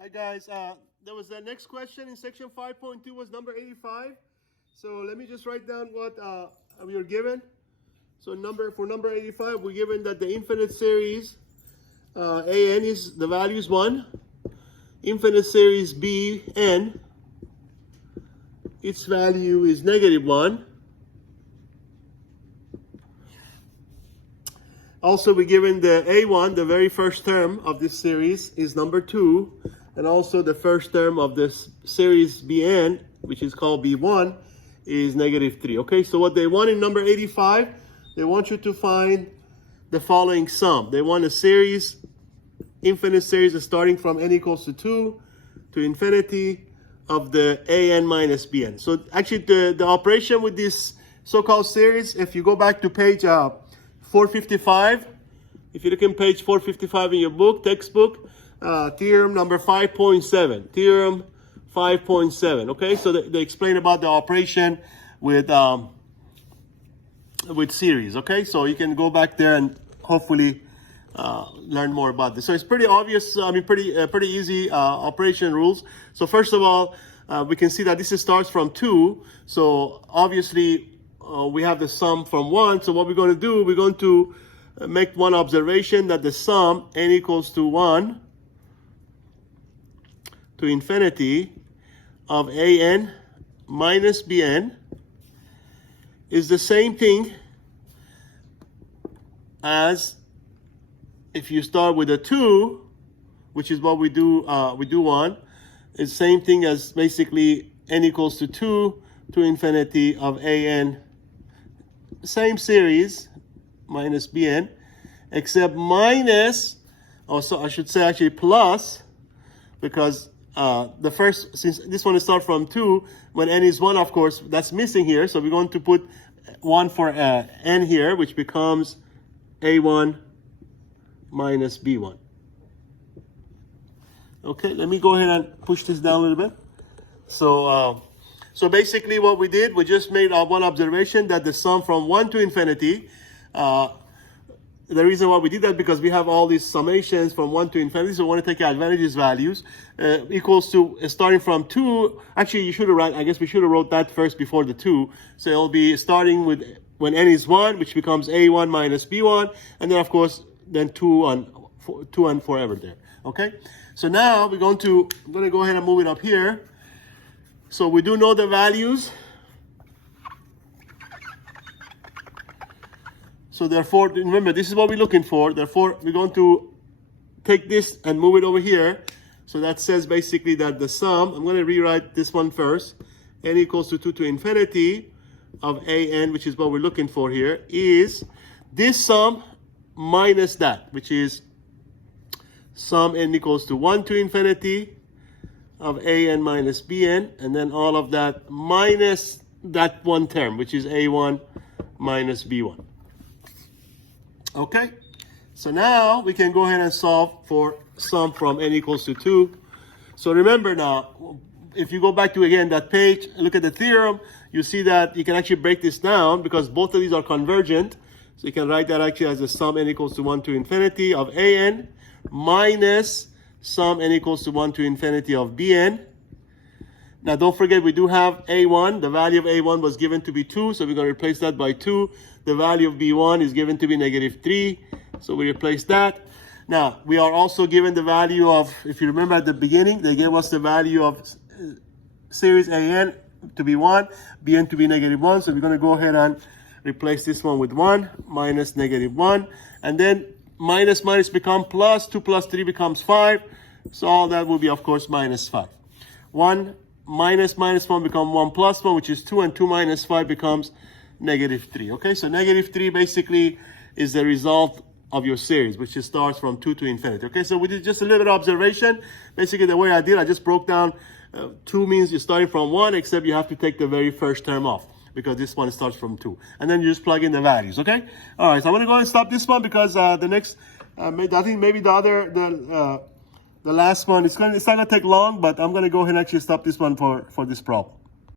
Hi guys, there was the next question in section 5.2 was number 85. So let me just write down what we were given. So for number 85, we're given that the infinite series an is the value is 1. Infinite series bn, its value is -1. Also, we're given the a1, the very first term of this series is number 2. And also the first term of this series bn, which is called b1, is -3. Okay, so what they want in number 85, they want you to find the following sum. They want a series, infinite series starting from n equals to 2 to infinity of the an minus bn. So actually the operation with this so-called series, if you go back to page 455, if you look in page 455 in your book, textbook, theorem number 5.7, theorem 5.7. Okay, so they explain about the operation with series. Okay, so you can go back there and hopefully learn more about this. So it's pretty obvious. I mean, pretty easy operation rules. So first of all, we can see that this starts from 2. So obviously we have the sum from 1. So what we're going to do, we're going to make one observation that the sum n equals to 1 to infinity of an minus bn is the same thing as if you start with a 2, which is what we do want. It's the same thing as basically n equals to 2 to infinity of an, same series, minus bn, except minus, also I should say actually plus, because the first, since this one starts from 2, when n is 1, of course, that's missing here. So we're going to put 1 for n here, which becomes a1 minus b1. Okay, let me go ahead and push this down a little bit. So basically what we did, we just made one observation that the sum from 1 to infinity, the reason why we did that because we have all these summations from 1 to infinity, so we want to take advantage of these values, equals to starting from 2. Actually, you should have I guess we should have wrote that first before the 2. So it'll be starting with when n is 1, which becomes a1 minus b1, and then of course then 2 and forever there. Okay, so now I'm going to go ahead and move it up here. So we do know the values. So therefore, remember, this is what we're looking for. Therefore, we're going to take this and move it over here. So that says basically that the sum, I'm going to rewrite this one first, n equals to 2 to infinity of an, which is what we're looking for here, is this sum minus that, which is sum n equals to 1 to infinity of an minus bn, and then all of that minus that one term, which is a1 minus b1. Okay, so now we can go ahead and solve for sum from n equals to 2. So remember now, if you go back to again that page, look at the theorem, you see that you can actually break this down because both of these are convergent. So you can write that actually as a sum n equals to 1 to infinity of an minus sum n equals to 1 to infinity of bn. Now don't forget we do have a1. The value of a1 was given to be 2, so we're going to replace that by 2. The value of b1 is given to be -3, so we replace that. Now we are also given the value of, if you remember at the beginning, they gave us the value of series an to be 1, bn to be -1. So we're going to go ahead and replace this one with 1 minus -1, and then minus minus become plus. 2 plus 3 becomes 5. So all that will be, of course, -5. 1 minus -1 become 1 plus 1, which is 2, and 2 minus 5 becomes -3. Okay, so -3 basically is the result of your series, which starts from 2 to infinity. Okay, so we did just a little bit of observation. Basically, the way I did, I just broke down 2 means you're starting from 1, except you have to take the very first term off, because this one starts from 2. And then you just plug in the values, okay? All right, so I'm going to go ahead and stop this one because the next, I think maybe the last one, it's not going to take long, but I'm going to go ahead and actually stop this one for this problem.